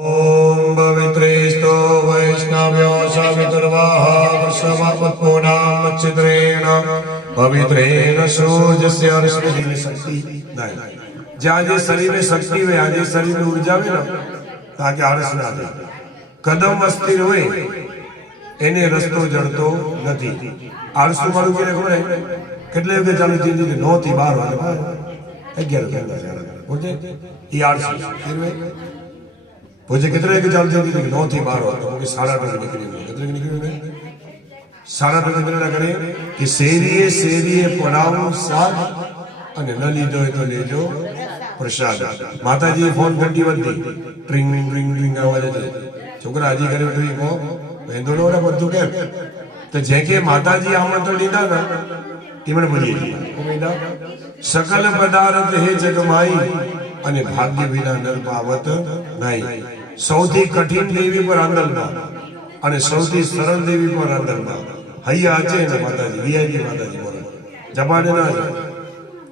ओम पवित्रेस्तो वैष्णव्यो सवितुर्वाः वृषभपत्मोनामच्चिद्रेण पवित्रेण सूर्यस्य रश्मिः शक्ति नहीं ज्યાં જે શરીરે શક્તિ હોય આજે શરીરની ઉર્જા હોય ને તાકે આળસ ના થાય કદમ અસ્થિર હોય એને રસ્તો જડતો નથી આળસુ વાળું કે ખબર કેટલે વખત ચાલુ થઈ ગયું 9 થી 12 વાગે 11 વાગે ઓકે એ આળસુ मुझे कितने के चलते थी 9 થી 12 तो मुझे 8:30 निकली कितने निकली 8:30 कितने ना करे कि सेरिये पड़ावो साथ અને ન લીધો હોય તો લેજો પ્રસાદ માતાજી ફોન ઘંટી વધી ટ્રિંગ ટ્રિંગ ટ્રિંગ અવાજ છે છોકરા હજી કરે તો કો વેંદોડો ને બધું કે તો જે કે માતાજી આમંત્રણ લીધા ને એ મને બોલી કોમેડા સકલ પદાર્થ હે જગમાઈ અને ભાગ્ય વિના નર પાવત નહીં સૌથી કઠિન દેવી પર આંદોલન અને સૌથી સરળ દેવી પર આંદોલન હૈયા છે ને માતાજી વીઆઈપી માતાજી બોલે જમાને ના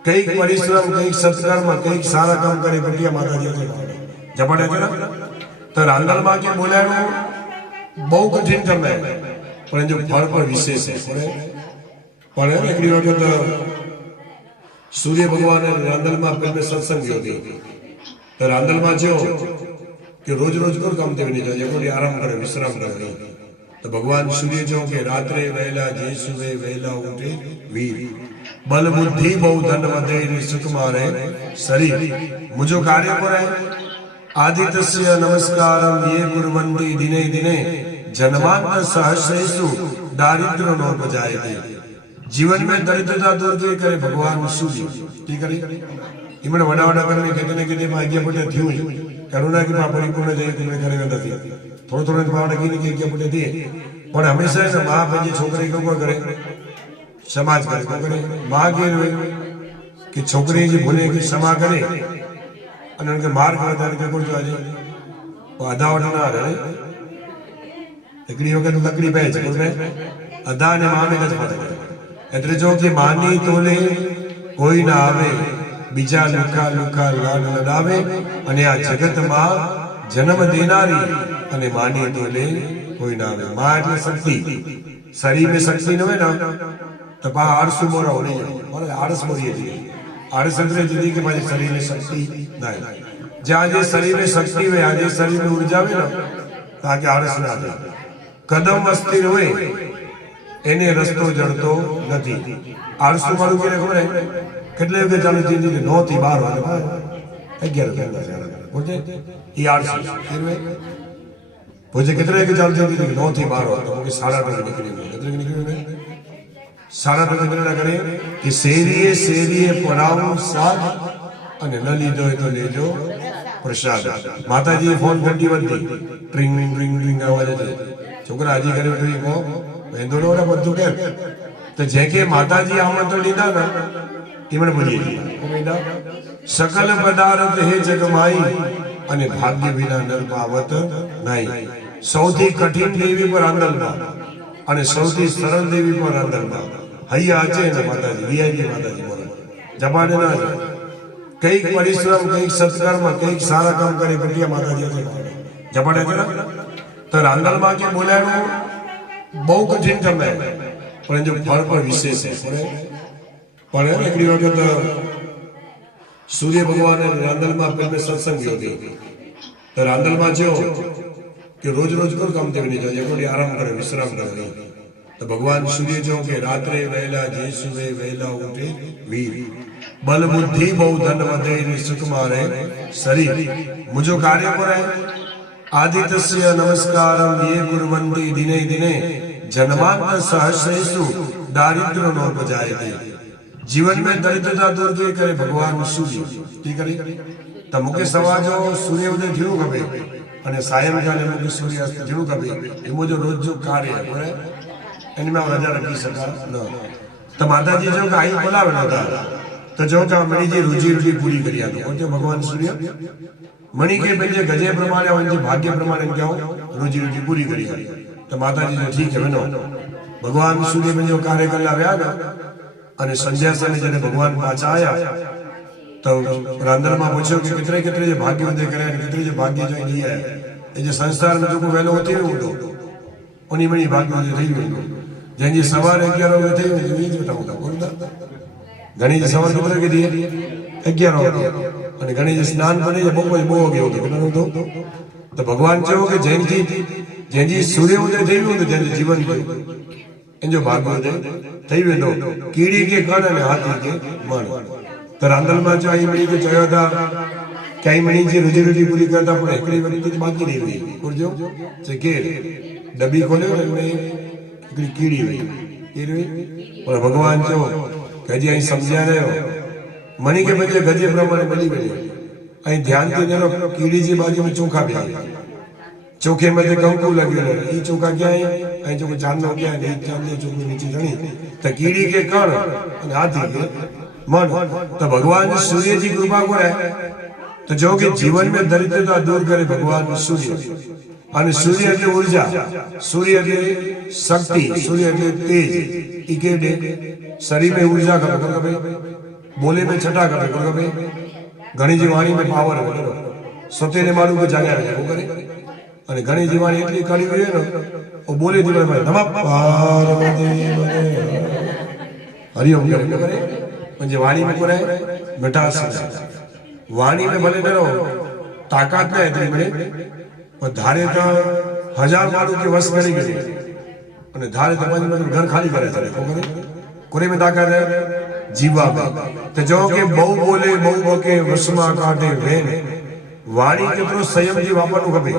કઈક પરિશ્રમ કઈક સત્કર્મ કઈક સારા કામ કરે બટિયા માતાજી છે જમાને છે તો આંદોલનમાં કે બોલાયો બહુ કઠિન કામ હે પણ જો ફળ પર વિશેષ છે પણ એકડી વખત सूर्य भगवान रांदल में पहले सत्संग होती तो रांदल में जो कि रोज रोज को काम ते नहीं जाए कोई आराम करे विश्राम करे तो भगवान सूर्य जो के रात्रे वेला जे सुवे वेला उठे वीर बल बुद्धि बहु धन वधे सुख मारे शरीर मुझो कार्य करे आदित्यस्य नमस्कारम ये कुर्वन्ति दिने दिने जन्मांत सहस्रेषु दारिद्र्य नो बजायते जीवन में दरिद्रता दूर के करे भगवान सूर्य ठीक है इमने वडा वडा करने कहते के भाग्य पटे थ्यू करुणा की मां परिपूर्ण जय तुमने करे નથી થોડો થોડો ભાવના की के पटे थी पण हमेशा से मां पंजे छोकरी को करे समाज करे मां के कि छोकरी जी भूले की क्षमा करे અને ઉનકે માર કરતા કે કોઈ આજે અદાવટ ના રહે એકડી વખત લકડી પે છે બોલે અદા ને માને જ પતા એટલે જો કે માની તોલે કોઈ ના આવે બીજા લુખા લુખા લાડ લડાવે અને આ જગતમાં જન્મ દેનારી અને માની તોલે કોઈ ના આવે માં એટલે શક્તિ શરીર में शक्ति न હોય ને તો પા આળસુ મોરા હોય મારે આળસ મોરી હતી આળસ એટલે દીધી કે મારી શરીર में शक्ति ના જ્યાં જે શરીર में शक्ति હોય આજે શરીર में ऊर्जा હોય ને તાકે આળસ ના થાય કદમ અસ્થિર હોય એને રસ્તો જડતો નથી આળસુ વાળું કે ખબર કેટલે વખત ચાલુ થઈ ગયું 9 થી 12 વાગે 11 વાગે બોલે એ આળસુ मुझे कितने के चलते थी 9 થી 12 तो मुझे 8:30 निकली कितने निकली 8:30 कितने ना करे कि सेरिये पड़ावो साथ અને ન લીધો હોય તો લેજો પ્રસાદ માતાજી ફોન ઘંટી વધી ટ્રિંગ ટ્રિંગ ટ્રિંગ અવાજ છે છોકરા હજી કરે તો કો વેંદોડો ને બધું કે તો જે કે માતાજી આમંત્રણ લીધા ને એ મને બોલી કોમેડા સકલ પદાર્થ હે જગમાઈ અને ભાગ્ય વિના નર પાવત નહીં સૌથી કઠિન દેવી પર આંદોલન અને સૌથી સરળ દેવી પર આંદોલન હૈયા છે ને માતાજી વીઆઈપી માતાજી બોલે જમાને ના કઈક પરિશ્રમ કઈક સત્કર્મ કઈક સારા કામ કરે બટિયા માતાજી છે જમાને છે તો આંદોલનમાં કે બોલાયો બહુ કઠિન કામ હે પણ જો ફળ પર વિશેષ છે પણ એકડી વખત सूर्य भगवान रांदल में पहले सत्संग होती तो रांदल में जो कि रोज रोज को काम ते नहीं जाए कोई आराम करे विश्राम करे तो भगवान सूर्य जो के रात्रे वेला जे सुवे वेला उठे वीर बल बुद्धि बहु धन वधे सुख मारे शरीर मुझो कार्य करे आदित्यस्य नमस्कारम ये कुर्वन्ति दिने दिने जन्मांत सहस्रेषु दारिद्र्य नो बजायते जीवन में दरिद्रता दूर के करे भगवान सूर्य ठीक है तो मुके सवाजो सूर्य उदय थयो खबे અને સાયંકાલે મુકે સૂર્યાસ્ત થયો ખબે એ મુજો રોજ જો કાર્ય બરાબર એની માં રજા રાખી શકા ન તો માતાજી જો કાઈ બોલાવેલો હતા તો જો કા મણી जी रोजी रोटी पूरी કરી આતો કોતે ભગવાન સૂર્ય મણી કે બંજે ગજે પ્રમાણે વંજે ભાગ્ય પ્રમાણે ક્યાઓ રોજી રોટી પૂરી કરી તો માતાજી જો ઠીક है બનો ભગવાન સૂર્ય બંજો કાર્ય કરલા આવ્યા ના અને સંધ્યા સમયે જ્યારે ભગવાન પાછા આયા तो रांदल में पूछो कि कितने कितने भाग्य उदय करे कितने भाग्य जो नहीं है એ જે સંસારમાં જો કોઈ વહેલો હોતી હોય તો ઓની મણી ભાગમાં થઈ ગયું જેની સવારે 11 વાગે થઈ ગયું એ જ બતાવું બોલતા ઘણી જે સવાર કેટલા કીધી 11 વાગે અને ઘણી જે સ્નાન બને છે બહુ વાગે હોતું કેટલાનું તો ભગવાન કહો કે જેની સૂર્યોદય થઈ ગયું તો જેનું જીવન ગયું એ જો ભાગવત થઈ ગયું તો કીડી કે કણ અને હાથી કે મણ તો રાંદલમાં જો અહીં મણી કે ચયો હતા કઈ મણી જે રોજી પૂરી કરતા પણ એકડી વખત બાકી રહી ગઈ કરજો છે કે ડબ્બી ખોલ્યો ને એમને એકડી કીડી રહી પણ ભગવાન જો કે હજી અહીં સમજ્યા રહ્યો મણી કે પછી ગજે પ્રમાણે બની ગઈ અહીં ધ્યાનથી જેનો કીડી જે બાજુમાં ચોખા બે ચોખે માં કંકુ લગ્યું એ ચોખા ક્યાં અહીં ચોખ્ખું ચાંદનો ક્યાં નહીં ચાંદની ચોખ્ખું નીચે જણી તો કીડી કે કણ અને હાથી કે મન તો ભગવાન સૂર્યજી કૃપા કરે तो जो कि जीवन में दरिद्रता दूर करे भगवान सूर्य અને સૂર્ય એટલે ઉર્જા સૂર્ય એટલે શક્તિ સૂર્ય એટલે તેજ ઈકે શરીર में ऊर्जा खपे खपे बोले में छटा खपे खपे घणी जीवाणी में पावर है सतेने मालूम के जाग्या रहे वो करे અને ઘણી જીવાણી એટલી કાઢી હોય ને ઓ બોલે જીવન માં નમઃ પાર્વતી હરિઓમ કરે પણ જે વાણી में करे मिठास वाणी में भले डरो ताकत नहीं इतनी बड़े पर धारे तो 1000 मारू के वश करी गई અને ધારે તમારી મતલબ ઘર ખાલી કરે છે ખબર કોરે में ताकत है जीवा में तो जो के बहु बोले बहु बोके वशमा काटे वेन वाणी केतरो संयमજી વાપરવું ગમે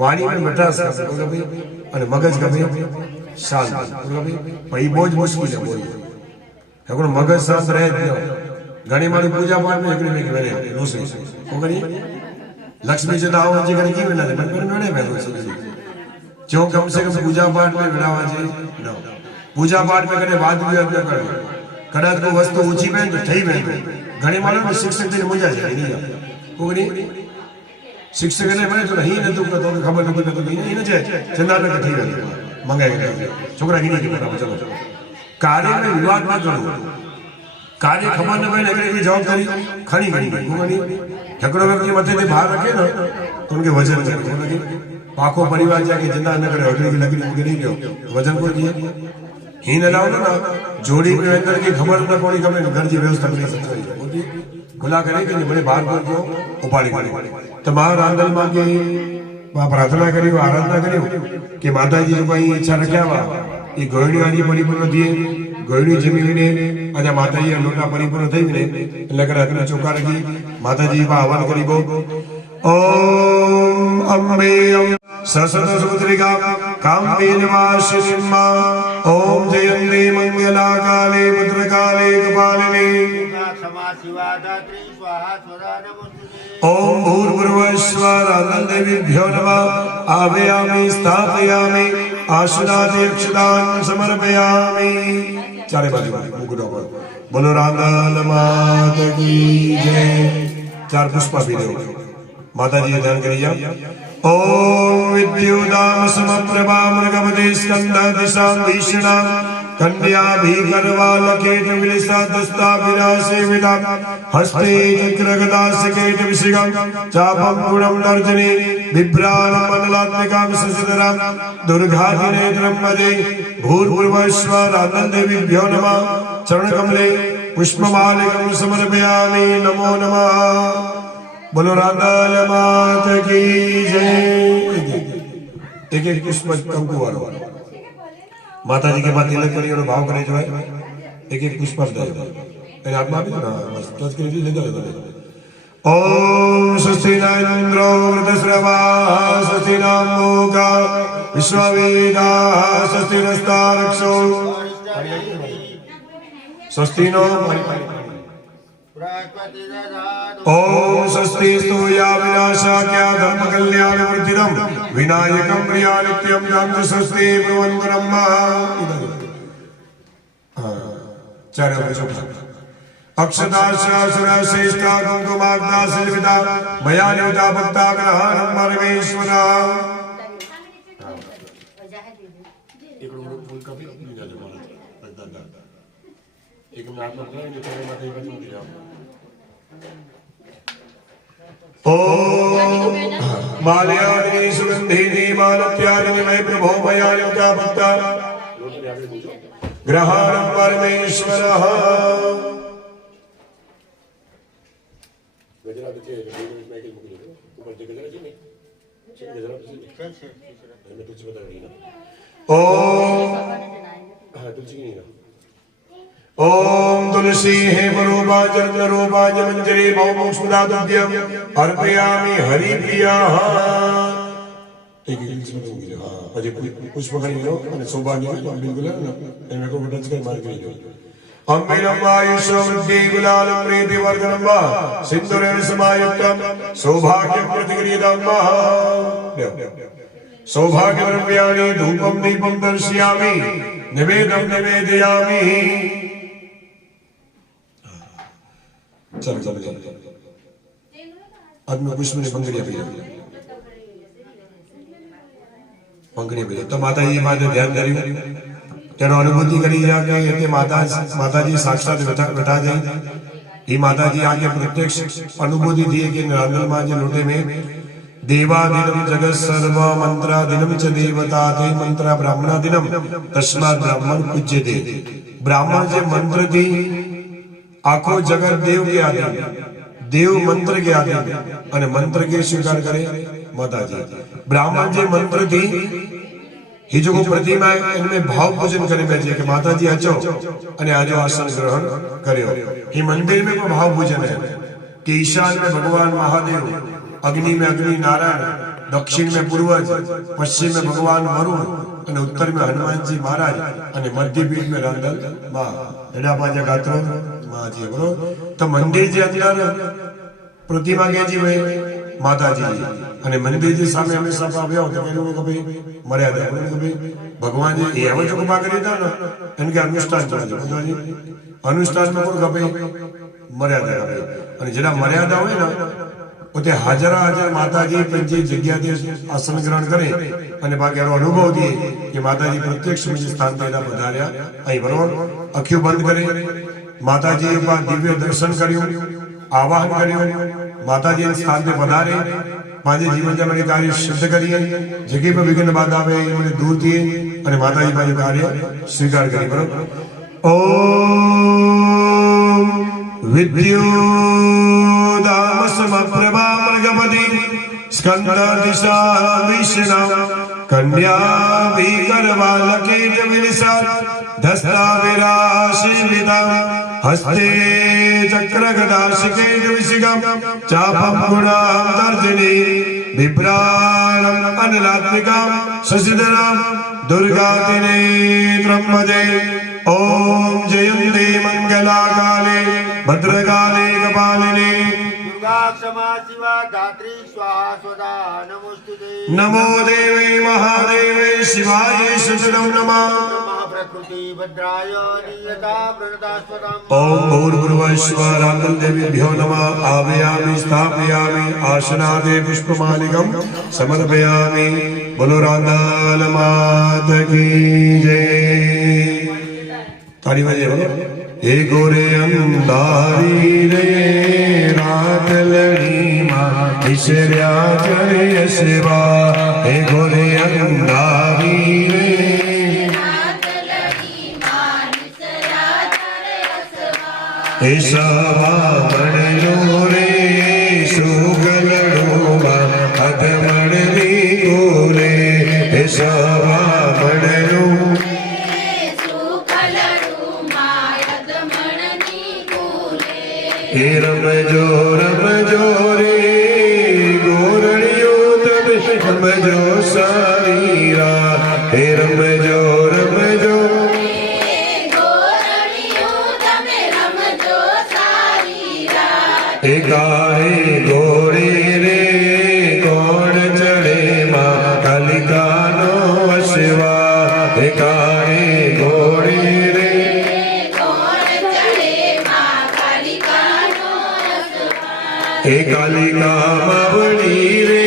वाणी में मिठास ગમે અને મગજ ગમે શાંત ગમે ભાઈ બહુ જ મુશ્કેલ છે બોલી એકડો મગજ શાંત રહે જ घणी मारी पूजा पाठ में एकड़ी में वेले रोसई को करी लक्ष्मी जी दाव जी करे की वेला मन पर नडे में रोसई जो कम से कम पूजा पाठ में विड़ावा जे न पूजा पाठ में करे बात भी न करे कदाच को वस्तु ऊंची में तो थई में घणी मारो में शिक्षक ने मुंजा जाए नहीं को करी शिक्षक ने મને તો નહીં નતું તો ખબર નતું તો નહીં ને છે ચંદા ને ઠીક હતી મંગાઈ ગઈ છોકરા ગીની કે બરાબર ચલો कार्य में विवाद न करो कार्य खबर न पड़े अगर की जवाबदारी खड़ी खड़ी गई ठकड़ो व्यक्ति मथे से बाहर रखे ना तो उनके वजन करे पाखो परिवार जाके जिंदा न करे अगली की लकड़ी मुके नहीं गयो वजन को दिए ही न लाओ ना जोड़ी में अंदर की खबर न पड़ी कमे घर की व्यवस्था नहीं सच्चाई होती खुला करे कि बड़े बाहर को क्यों उपाड़ी पड़ी तो मां रांदल मां के प्रार्थना करी आराधना करी कि माताजी जो भाई इच्छा रख्या वा ये गोयड़ी वाली परिपूर्ण दिए गोयड़ी जमी ने आजा माताजी लोटा परिपूर्ण થઈ ને એટલે કરે અગ્નિ ચોકા રખી માતાજી વા આહવાન કરી ગો ઓમ અંબે સરસ્વત સુત્રિકા કાંબેનવાસિમ્મા ઓમ જયંતે મંગલા કાલે ભદ્રકાલે કપાલિને क्षमा शिवा दात्री स्वाहा स्वरा नमोस्तुते ओम भूर्भुवस्वर आनंदेभ्यो नमः आवेयामि स्थापयामि आसनादि अक्षदान समर्पयामि चारे बाजू मुकुटो पर बोलो रांदल मात की जय चार पुष्प भी दो माताजी ध्यान करिए ओम विद्युदाम समप्रभा मृगपति स्कंद दिशा भीषणा कन्या भीकरवाल केत विलिसा दस्ता विरासे विदा हस्ते चक्र गदा सकेत विशिगम चापम गुणम दर्जने बिभ्राण मंडलात्मिका विससितराम दुर्घाति नेत्रम मदे भूर्भुवस्वर आनंदेभ्यो नमः चरण कमले पुष्पमालिकं समर्पयामि नमो नमः बोलो रांदल मात की जय एक एक पुष्प कंकु वालो माताजी के बाद तिलक करी और भाव करे जो है एक एक पुष्प दे दो अरे आत्मा भी ना बस टच के लिए ले दो ओम स्वस्ति न इंद्रो वृतश्रवा स्वस्ति न मोगा विश्ववेदाः स्वस्ति नस्तारक्षो स्वस्ति नो ओम स्वस्ति स्तूया विनाशाख्या धर्म कल्याण वृद्धिरम विनायकम प्रिया नित्यम जाम स्वस्ति ब्रह्मण्यम चारों में चुप अक्षदाशासुरा श्रेष्ठा कुंकुमाग्धा सिलविदा मयानिता भक्ता ग्रहणं परमेश्वरा एक में आत्मा करे ने तेरे माथे बचन दिया ओम माल्याग्नि सुगंधिनी मालत्याग्नि मय प्रभो मया युक्ता भक्ता ग्रहाणं परमेश्वरः ओम तुलसी हे रूपाज मंजरी भौमोक्षदाद्यम अर्पयामि हरिप्रिया अजय पुष्प खड़ी लो અને સૌભાગ્ય બિલકુલ એને કો ટચ કરી માર કરી દો અંબિરમ આયુષ્મૃદ્ધિ ગુલાલમ પ્રીતિ વર્ધનમ સિંદુરેણ સમાયુક્તમ સૌભાગ્યમ પ્રતિગૃહ્યમ सौभाग्य द्रव्याणि धूपम दीपम दर्शयामि निवेदम निवेदयामि चल चल अग्नि पुष्प ने पंगड़िया पी पंगड़ी पी तो माताजी माते ध्यान કર્યું તેનો અનુભૂતિ કરી કે તે માતાજી સાક્ષાત બેઠા છે એ માતાજી આગે પ્રત્યક્ષ અનુભૂતિ થी કે નંદલ માં જે લોટે में देवादिनम जगत सर्व मंत्रादिनम च देवताते मंत्र ब्राह्मणादिनम तस्मात् ब्राह्मण पूज्यते ब्राह्मण जे मंत्र थी आखो जगत देव के आधीन देव मंत्र के आधीन અને મંત્ર के स्वीकार करे माताजी ब्राह्मण जे मंत्र थी ये जो प्रतिमा इनमें भाव पूजन करे बैठे कि माताजी अचो અને आजो आसन ग्रहण કર્યો ये मंदिर में को भाव पूजन है कि ईशान में भगवान महादेव अग्नि में अग्नि नारायण दक्षिण में पूर्वज पश्चिम में भगवान वरुण और उत्तर में हनुमान जी महाराज और मध्य पीठ में रांदल मां एडा पाजा गात्रो मां जी बरोबर तो मंदिर जे अंदर प्रतिमा के जी वे माताजी અને મંદિર જે સામે હંમેશા આવ્યા તો એનું કે ભાઈ મર્યાદા કે ભાઈ ભગવાન જે એવો જો કૃપા કરી દા ને એને કે અનુષ્ઠાન ચાલે બધાજી અનુષ્ઠાન માં કોણ ગમે મર્યાદા કરે અને જેના મર્યાદા હોય ને उते हाजरा हाजर माताजी पंजी जग्या दे आसन ग्रहण करे અને બાકીનો અનુભવ દે કે માતાજી પ્રત્યક્ષ મુજે સ્થાન પેલા પધાર્યા અહીં બરોબર અખ્યું બંધ કરે માતાજી ઉપર દિવ્ય દર્શન કર્યું આવાહન કર્યું માતાજી સ્થાન पे પધારે माजे जीवन में मैंने कार्य सिद्ध करिए जगह पर विघ्न बाधा आवे मैंने दूर किए અને માતાજી મારું કાર્ય સ્વીકાર કરી બરોબર ओम विद्युदामसमप्रभा मृगपति स्कंददिशा विष्णु कन्या विकरवालकेत विलसा धस्ता विराशिविता हस्ते चक्रगदाशिकेत विशिखं चापं गुणां तर्जनी बिभ्राणं अनलात्मिकां शशिधरां दुर्गातिनेत्रं भजे ओम जयन्ते मंगलाकाले भद्रकाले कपालिनी दुर्गा क्षमा शिवा धात्री स्वाहा स्वदा नमोस्तुते नमो देवे महादेवे शिवाय शरणं नमः प्रकृति भद्राय नियता प्रणतास्पदम् ओम भूर्भुवस्वः देवीभ्यो नमः आवाहयामि स्थापयामि आसनादे पुष्पमालिकं समर्पयामि बोलो रांदल मात की जय ताड़ी बजे बोलो हे गोरे अंधारी रे रात लड़ी मां ईश्वरिया करे सेवा हे गोरे अंधारी रे रात लड़ी मां ईश्वरिया करे सेवा हे सवा मणलो रे सुगलड़ो मां हद मणली गोरे हे सवा मणलो हे रमजो रे गोरणियो तब रमजो सारीरा हे रमजो गोरणियो तब रमजो सारीरा हे गाहे गोरे रे कौन चढ़े मां कालिका नो अश्वा हे गाहे गोरे रे हे कालिका मावड़ी रे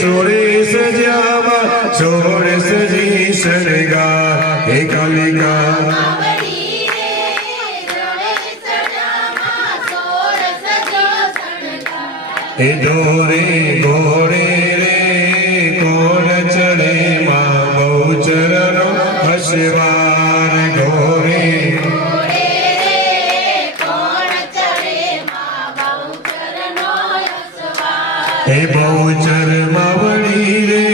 सोरे सजावा सोरे सजी शृंगा हे कालिका मावड़ी रे सोरे सजावा सोरे सजो शृंगा हे એ દોરે ઘોડે રે કોણ ચડે માં બહુચરનો હસવાર ઘોરે એ બહુચર માવડી રે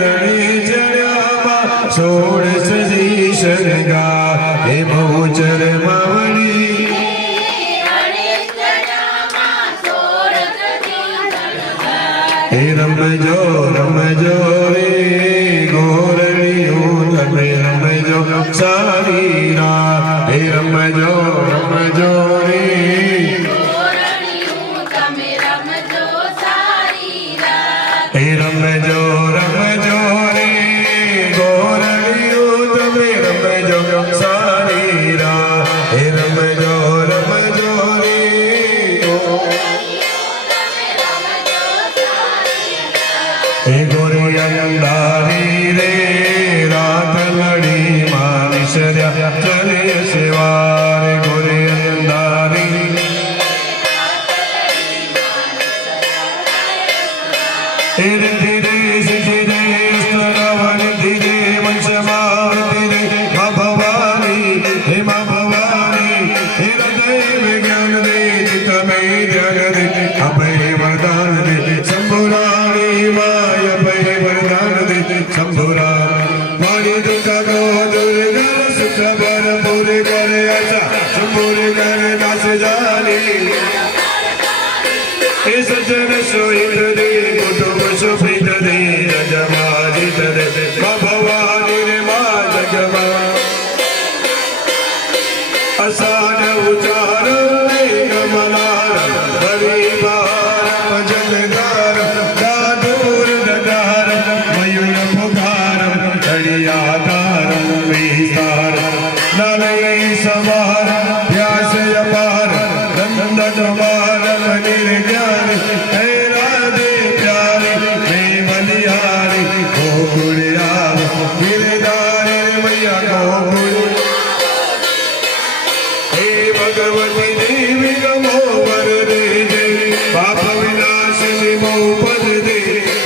રણે ચડ્યામાં સોળ સજી શણગા એ બહુચર માવડી એ રમજો રમજો રે ગોરણીયું તમે રમજો સારી રાત એ રમજો રમજો રે એ રમજો રમજો રે ગોરણીયું તમે રમજો સારી રાત એ રમજો રમજો રે એ ગોરિયંદારી રે રાત લડી માનિશર્યા ચલે સેવાર ગોરિયંદારી એ ધીરે ધીરે સ્તરવન ધીરે વંશમાવતી રે મા ભવાની હે મા ભવાની હે હૃદય વિજ્ઞાન દે તમે જગ દે અભય વરદાન દે શંભુરાણી માય અભય વરદાન દે શંભુરા મારી દુઃખ કો દૂર કર સુખ ભરપૂર કર આશા શંભુર કર દાસ જાની એ સજ્જન સોહિત દે કુટુંબ સુખિત દે રજમાજિત દે મા ભવાની રે મા જગમાં અસાન ઉચાર કમલાર હરિભાર જનગાર દાદુર દગાર મયુર પુકાર ઘડિયાદાર વિસ્તાર નલય સવાર વ્યાસ અપાર નંદનવાર નિર્જ્ઞાન હે રાધે પ્યારે હે બલિહારી ગોકુળિયા ગિરધારી મૈયા ગોકુળ હે ભગવતી દેવી નમો વર દે જય પાપ વિનાશ નિમો પદ દે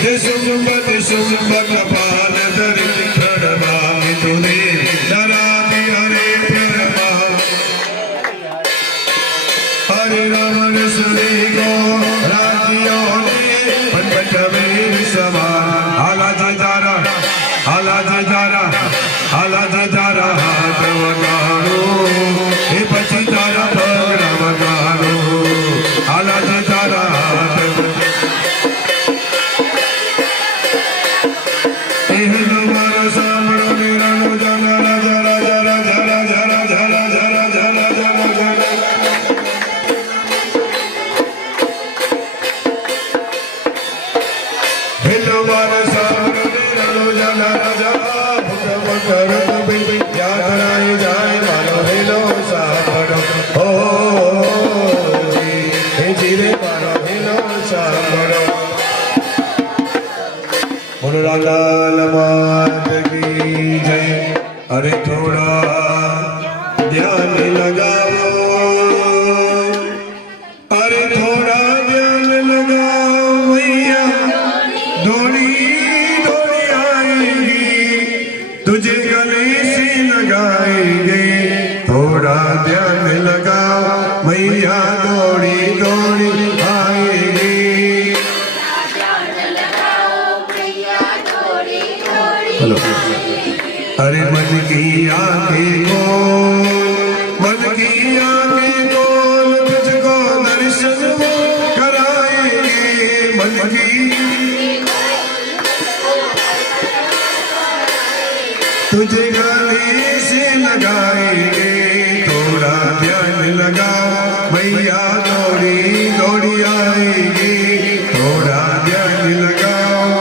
જય સુમપત સુમપત પાલ ધરે પ્રણમામિ તુને નરામિ હરે પ્રણમા હરે રમણ સુરી ગો રાજ્યો ને પંકજ વીર સમાન હાલાજી તારા હાલાજી તારા હાલાજી તારા હાથ વગાડો એ પછી તારા પગ વગાડો હાલાજી તારા હાથ એ તમારો સાંભળો નિરાનો જરા જરા જરા જરા જરા જરા જરા જરા જરા જરા હેલો મારા સાંભળો નિરાનો જરા જરા ભગવ કરત બિલ યાદ રાઈ જાય મારો હેલો સાંભળો ઓ હે જીરે મારો હેલો સાંભળો બોલો લાલ માત કી જય અરે થોડા ધ્યાન લગાવો અરે થોડા ધ્યાન લગાવો मैया दौड़ी दौड़ी आएगी तुझे गले से लगाएंगे थोड़ा ध्यान लगाओ मैया दौड़ी दौड़ी आएगी हेलो अरे मन की आंखें खोल मन की आंखें खोल तुझको दर्शन वो कराएंगे मन की तुझे गले से लगाएंगे थोड़ा ध्यान लगाओ मैया दौड़ी दौड़ी आएगी थोड़ा ध्यान लगाओ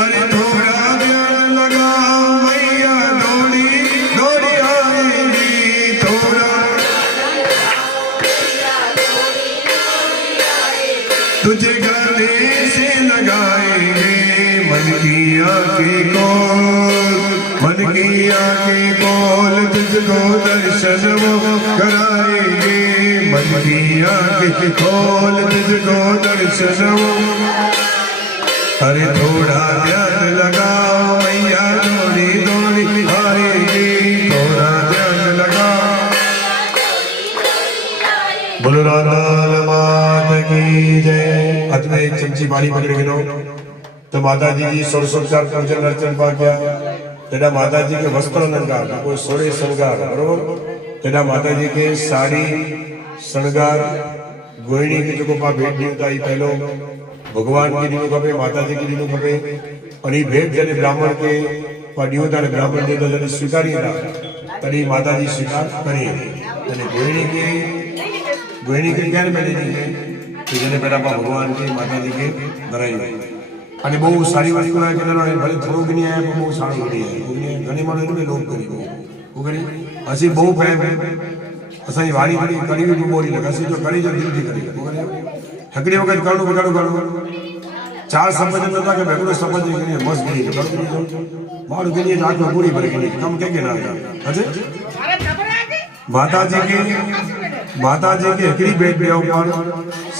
अरे थोड़ा ध्यान लगाओ मैया दौड़ी दौड़ी आएगी थोड़ा तुझे गले से लगाएंगे मन की आंखें खोल तुझको दर्शन वो कराएंगे मन की आंखें खोल तुझको दर्शन वो अरे थोड़ा ध्यान लगाओ मैया दौड़ी दौड़ी आएगी थोड़ा ध्यान लगाओ बोलो राधाल मात की जय। हाथ में एक चमची पानी पकड़ के लो तो माता जी की षोडशोपचार पूजन अर्चन पा गया तेरा माता जी के वस्त्र अलंकार कोई सोरे श्रृंगार बरोबर तेरा माता जी के साड़ी श्रृंगार गोयणी की जो पा भेट देवता ही पहलो भगवान की दिनों खपे माता जी की दिनों खपे और ये भेट जने ब्राह्मण के पढ़ियों तारे ब्राह्मण देवता जने स्वीकारी था तरी माता जी स्वीकार करी तने गोयणी के क्या मैंने नहीं है तो जने पहला भगवान के माता जी के धराई અને બહુ સારી વસ્તુ આવે કે ભલે થોડું બની આવે પણ બહુ સારું બની આવે ઘણી માણસ એને લોભ કરી હું કરી હસી બહુ પ્રેમ અસાઈ વાડી વાડી કરી બી બોલી લગે હસી જો કરી જો દિલથી કરી હકડી વખત કરણું બગાડું ચાર સંપજન નતા કે ભેગડો સંપજન કરીને મસ્ત ગઈ મારું ગઈ આટલો પૂરી ભરી ગઈ કમ કે ના હજે માતાજી की हकड़ी भेट देव पर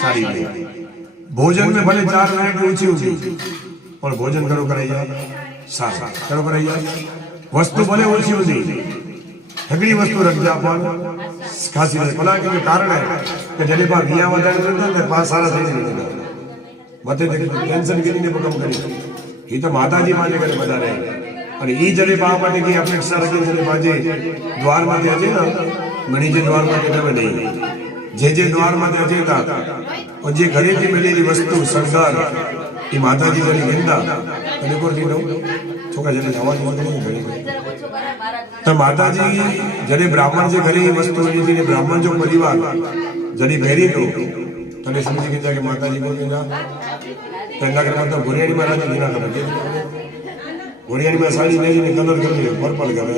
सारी भेट भोजन में भले 4 मिनट ऊंची ऊंची और भोजन करो कराइया सारा करो कराइया वस्तु भले ऊंची ऊंची हकड़ी वस्तु रख जा पर खासी भला के कारण है कि जने पा विया वधारे ने पास सारा થઈ જાય मते टेंशन કરી ને કમ કરી એ તો માતાજી માને કરે વધારે અને ઈ જને પા માટે की अपेक्षा रखी जने बाजे द्वार માં જે છે ને મણી જે દ્વાર માં કેમે નહીં જે દ્વાર માં જે था और जे घरे की मिलेली वस्तु सरदार ये माताजी जरी गेंदा અને કોરથી નો છોકરા જને અવાજ વગર ઘરે तो माताजी जरे ब्राह्मण जे घरे ये वस्तु लीधी ने ब्राह्मण जो परिवार जरी भेरी तो तने समझी के जाके माताजी को ना तंगा कर मतलब गोरियाड़ी महाराज जी ना कर गोरियाड़ी में साड़ी लेली ने कलर कर दियो पर्पल कर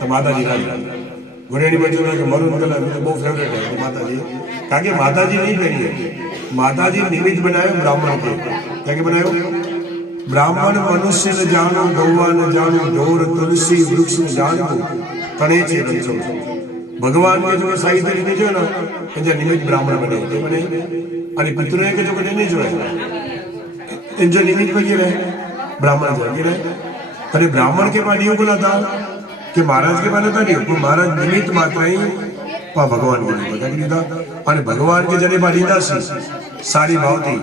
तो माताजी का गोरियाड़ी में जो ना मरून कलर मुझे बहुत फेवरेट है माताजी કારણ માતાજી નહીં પહેરીએ માતાજી નિમિત્ત બનાવ્યો બ્રાહ્મણ કે क्या बनायो ब्राह्मण मनुष्य न जानो गौवा न जानो ढोर तुलसी वृक्ष न जानो तने छे रंचो भगवान के जो साहित्य लीधे जो ना एजा निमित्त ब्राह्मण बने ते बने અને પિતૃએ કે જો કને નહીં જોય इन जो निमित्त बनी रहे ब्राह्मण बनी रहे अरे ब्राह्मण के पास नहीं बोला था कि महाराज के पास था नहीं महाराज निमित्त मात्र ही भगवान को बता दीदा और भगवान के जने लीधा सारी भाव थी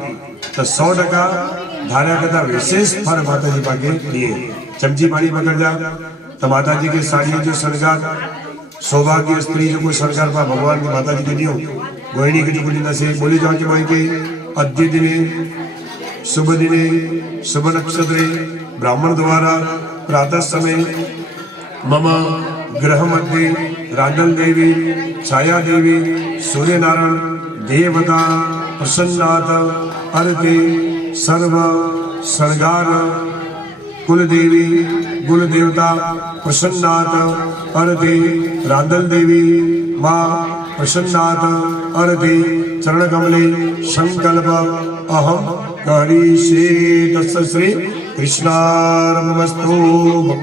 तो 100% धारा करता विशेष फल माताजी पाके लिए चमची पानी पकड़ जा तो माताजी के साड़ी जो सरकार सौभाग्य स्त्री जो कोई सरकार पा भगवान की माताजी के दियो गोहिणी के जो लीधा से बोली जाओ कि भाई के अद्य दिने शुभ नक्षत्रे ब्राह्मण द्वारा प्रातः समय मम ग्रह मध्य रांडल देवी छाया देवी सूर्यनारायण देवता प्रसन्नाथ अर्थे सर्व श्रृंगार कुलदेवी गुलदेवता प्रसन्नाथ अर्थे रांडल देवी माँ प्रसन्नाथ अर्थे चरण कमले संकल्प अहम करिष्ये तस्य श्री कृष्णार्पणमस्तु।